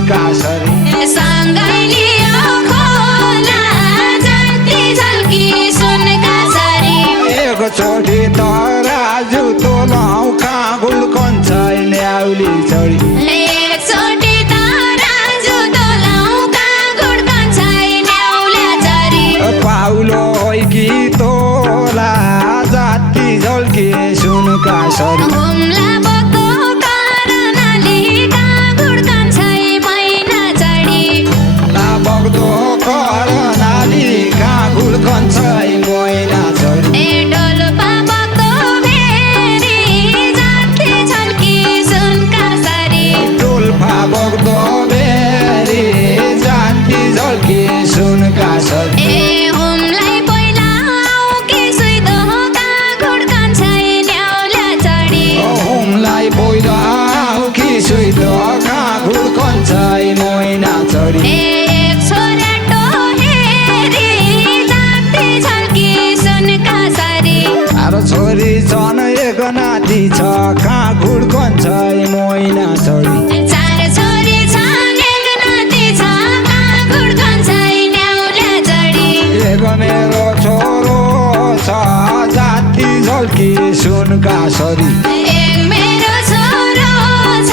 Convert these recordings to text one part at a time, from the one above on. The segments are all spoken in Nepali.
सुनका सरी सँगै लियो खोला जाति झल्की सुनका सरी एकचोटि तराजु तोलाउ कागुल कन्छै न्याउली चढी एकचोटि तराजु तोलाउ कागुल कन्छै न्याउला चढी पाउलो होइ कि तोला जाति झल्की सुनका सरी हुम्ला बको करनाली कागुल कन्छै मैना चढी बग्दो करनाली कागुल कन्छै मैना चढी डोल्पा बको भेरी जाति झल्की सुनका सरी डोल्पा बग्दो भेरी जाति झल्की सुनका सरी हुमलाई पहिला कि सुइदो कागुल कन्छै न्याउला चढी हुमलाई पहिला कि सुइदो कागुल कन्छै मैना चढी एक छोराटो हेरी जाति झल्की सुनका सरी आरो छोरी छन् एक नाति छ कागुल कन्छै मैना चढी चार छोरी छन् एक नाति छ कागुल कन्छै न्याउला चढी एक मेरो छोरो छ जाति झल्की सुनका सरी एक मेरो छोरो छ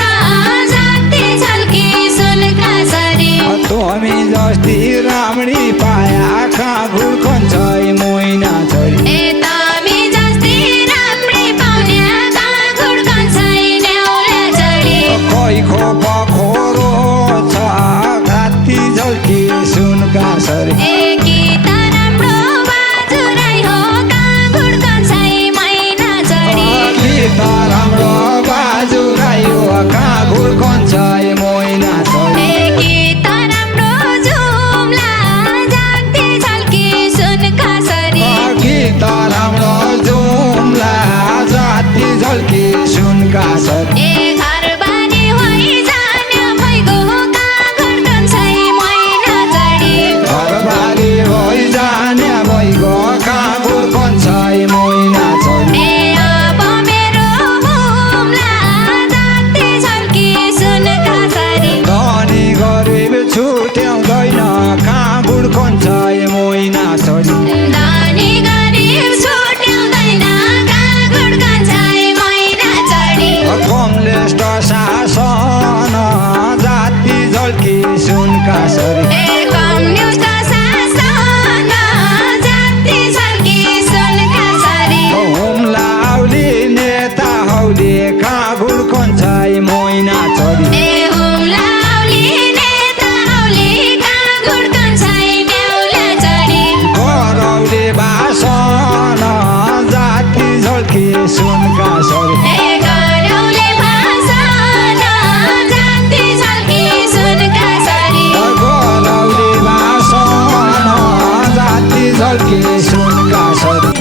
जाति झल्की सुनका सरी तमी जस्ती राम्री पाया कागुल कन्छै मैना चढी तामी जस्ती राम्री पाउन्या कागुल कन्छै न्याउला चढी कैको बखोरो छ घाती झल्की सुनका सरी कि त राम्रो बाजुराई हो कागुल कन्छै मैना चढी गीत राम्रो बाजु गायो कागुल कन्छै मैना चढी कि त राम्रो जुम्ला जाति झल्की सुनका सरी गीत राम्रो जुम्ला जाति झल्की सुनका सरी घरबारी होइ जान्यो भइगो कागुल कन्छै मैना चढी घरबारी होइ जाने भइगो कागुल कन्छै मैना चढी अब मेरो हुम्ला जाति झल्की सुनका सरी धनी गरिब छुट्याउँदैन कागुल कन्छै मैना चढी धनी गरिब छुट्याउँदैन कागुल कन्छै मैना चढी कमलेष्ट शासन जाति झल्की सुनका सरी कम्युनिस्ट शासन जाति झल्की सुनका सरी हुम्ला आउली नेता हौली कागुल कन्छै मैना चढी हुम्लाउली नेता औली कागुल कन्छै न्याउला चढी गरौली भाषण जाति झल्की सुनका सरी गरौले भाषण जाति झल्की सुनका सरी गरौली भाषण जाति झल्की सुनका सरी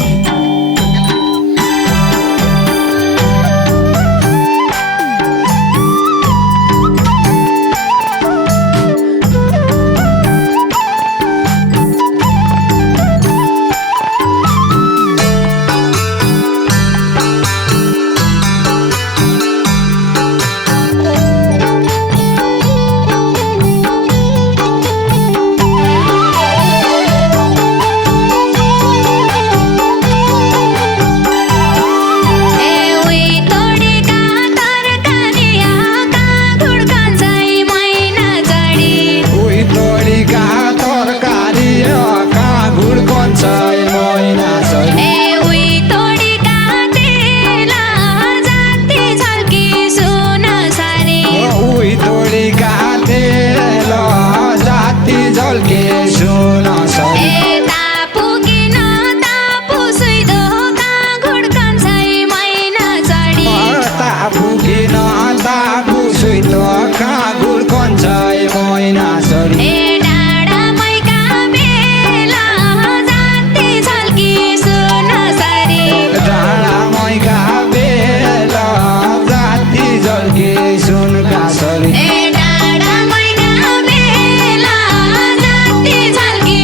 झल्की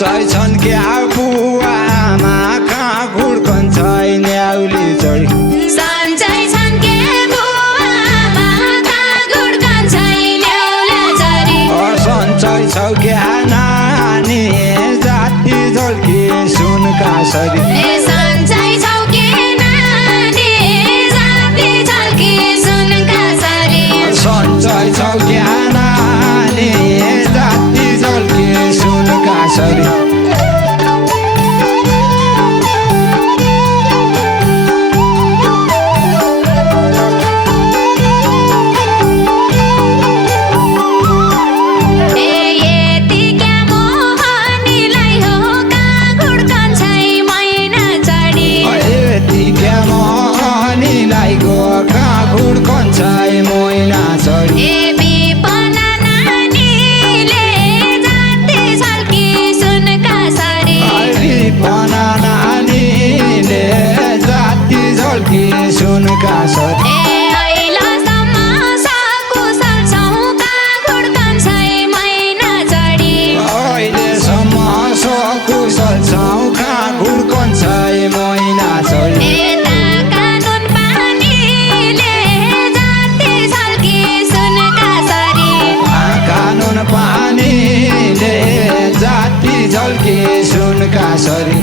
सन्चै छन् क्या बुवामा कहाँ गुड्कन्छ न्याउली चढी सन्चै छन् के बुवामा कहाँ गुड्कन्छ न्याउला चढी सन्चै छौ क्या नानी जाति झल्की सुनका सरी सन्चै छौ के नानी जाति झल्की सुनका सरी सन्चै छौ क्या नानी जाति झल्की सुनका सरी सुनका सरी अहिलेसम्म सकुशल छौ कहाँ गुड्कन्छ मैना चढी कानुन पानीले जाति झल्की सुनका सरी कानुन पानीले जाति झल्की सुनका सरी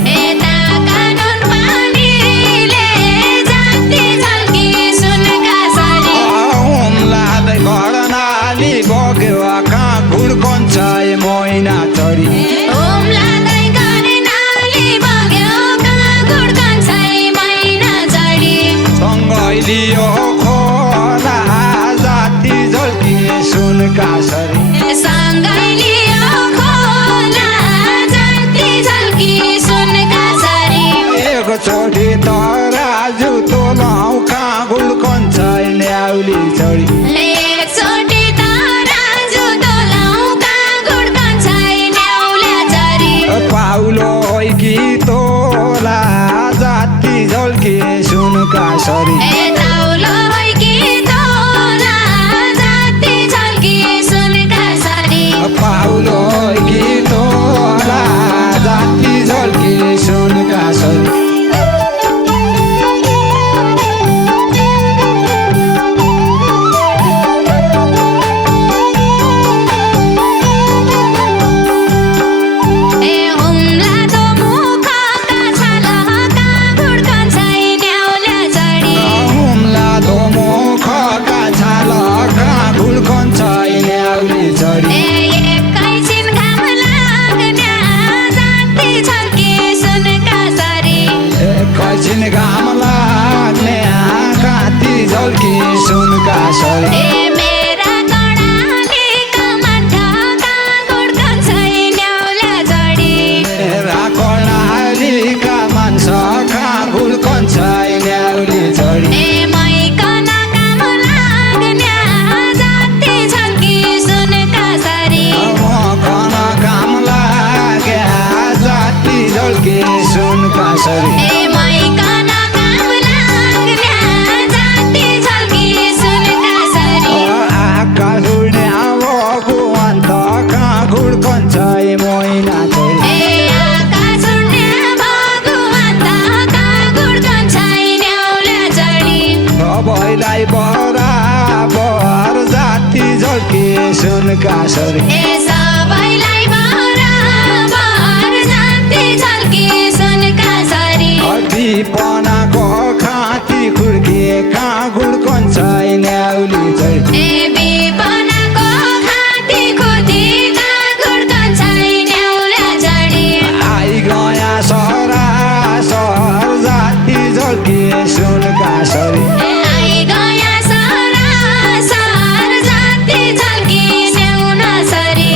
मैना चढी उम्लादै गरे नाली बग्यो कहाँ गुड्कन्छ मैना चढी सँगै लियो खोला जाति झल्की सुनका सरी सँगै लियो खोला जाति झल्की सुनका सरी एकचोटि तराजु तोलाउ कहाँ गुड्कन्छ न्याउली चढी एकचोटि तराजु तोलाउ कहाँ गुड्कन्छ न्याउला चढी पाउलो कि तोला जाति झल्की सुनका सरी ताउलो कि तोला जाति झल्की सुनका सरी पाउलो कि तोला जाति झल्की सुनका सरी घाम लाग्ने काती झल्की सुनका सरी मेरा कडालीका माठा कहाँ गुड्कन्छ न्याउला चढी मेरा कडालीका मान्छ कहाँ गुड्कन्छ न्याउली चढी मैकन काम लाग्ने जाति झल्की सुनका सरी मकन काम लाग्या जाति झल्की सुनका सरी मैना चढी आकाश उड्ने भगवन्त कहाँ गुड्कन्छ न्याउला चढी सबैलाई बराबर जाति झल्की सुनका सरी सबैलाई बराबर जाति झल्की सुनका सरी विपनाको खाती खुर्की कहाँ गुड्कन्छ न्याउली चढी विपनाको खाती खुर्की कहाँ गुड्कन्छ न्याउला चढी आई गया सरासर जाति झल्की सुनका सरी आई गया सरासर जाति झल्की न्याउला सरी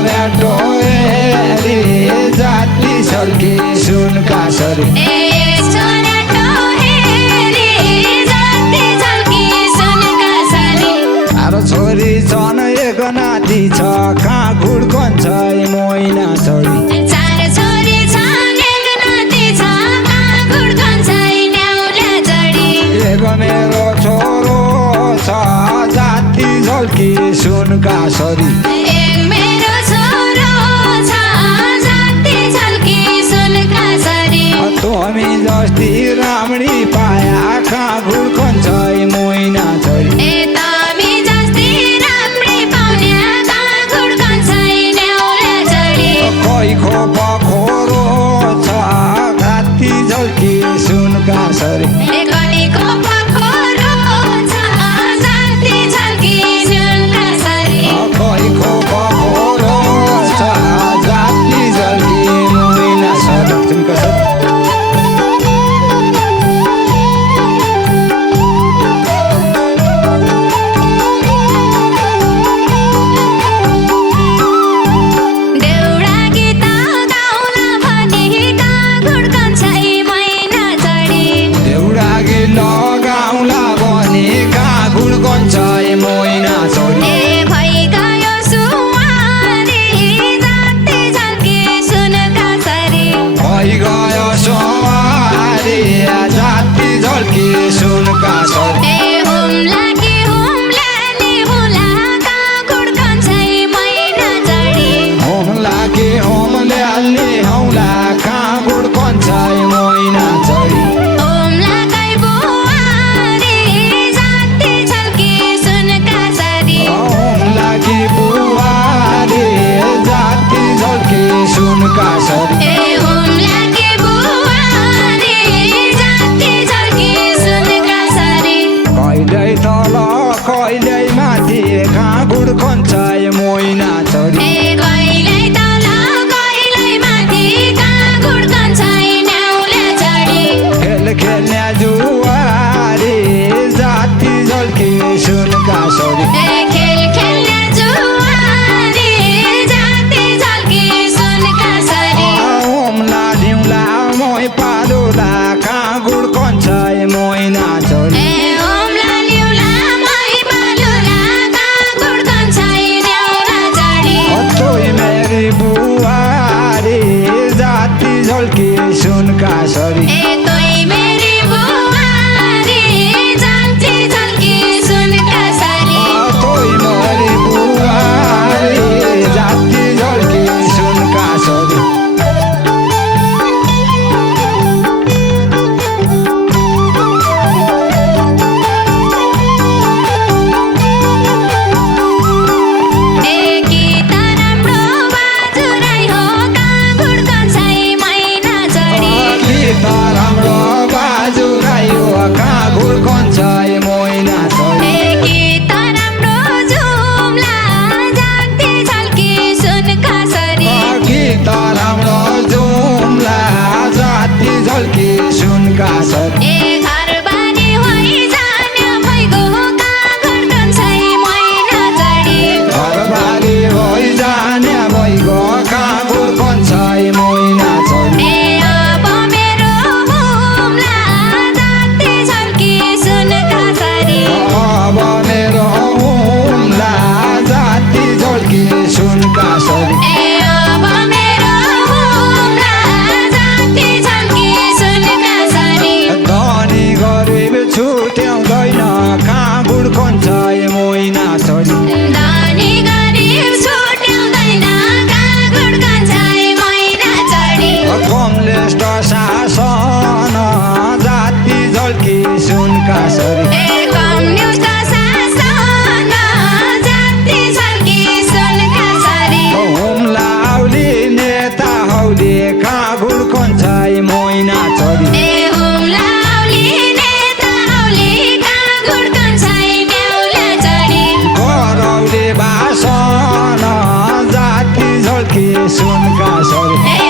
छोराटो हेरी जाति झल्की सुनका सरी छोरी छन् एक नाति छ कहाँ घुड्कन्छ मैना छोरी एक मेरो छोरो छ जाति झल्की सुनका सरी तमी जस्ती राम्री पाया कहाँ घुड्कन्छ मैना छोरी खो बखोरो छ घाती झल्की सुनका सरी खो बखोरो छ जाति झल्की मैना सरी सुनका सरी सुनका सरी हौला कहाँ घुड्कन्छ मैना छोरी लागी बुहारी जाति झल्की सुनका सरी कहिल्यै तल कहिल्यै माथि कहाँ घुड्कन्छ मैना छोरी खेल खेल्ने जुवारी जाति झल्की सुनका सरी ओम्ला ढिउला मै पालुला कहाँ घुड्कन्छ मैना छोरी मेरी बुहारी जाति झल्की सुनका सरी मेरी बुहारी जाति झल्की सुनका सरी राम्रो बाजुराई हो कहाँ घुड्कन्छ मैना छोरी गीत राम्रो जुम्ला जाति झल्की सुनका सरी घरबारी होइजाने भइगो कहाँ घुड्कन्छ मैना छोरी अब मेरो हुम्ला जाति झल्की सुनका सरी धनी गरिब छुट्याउँदैन कहाँ घुड्कन्छ मैना छोरी कमलेष्ट शासन जाति झल्की सुनका सरी हुम्लाउली नेता हौली कहाँ घुड्कन्छ मैना छोरी गरौली भाषण जाति झल्की सुनका सरी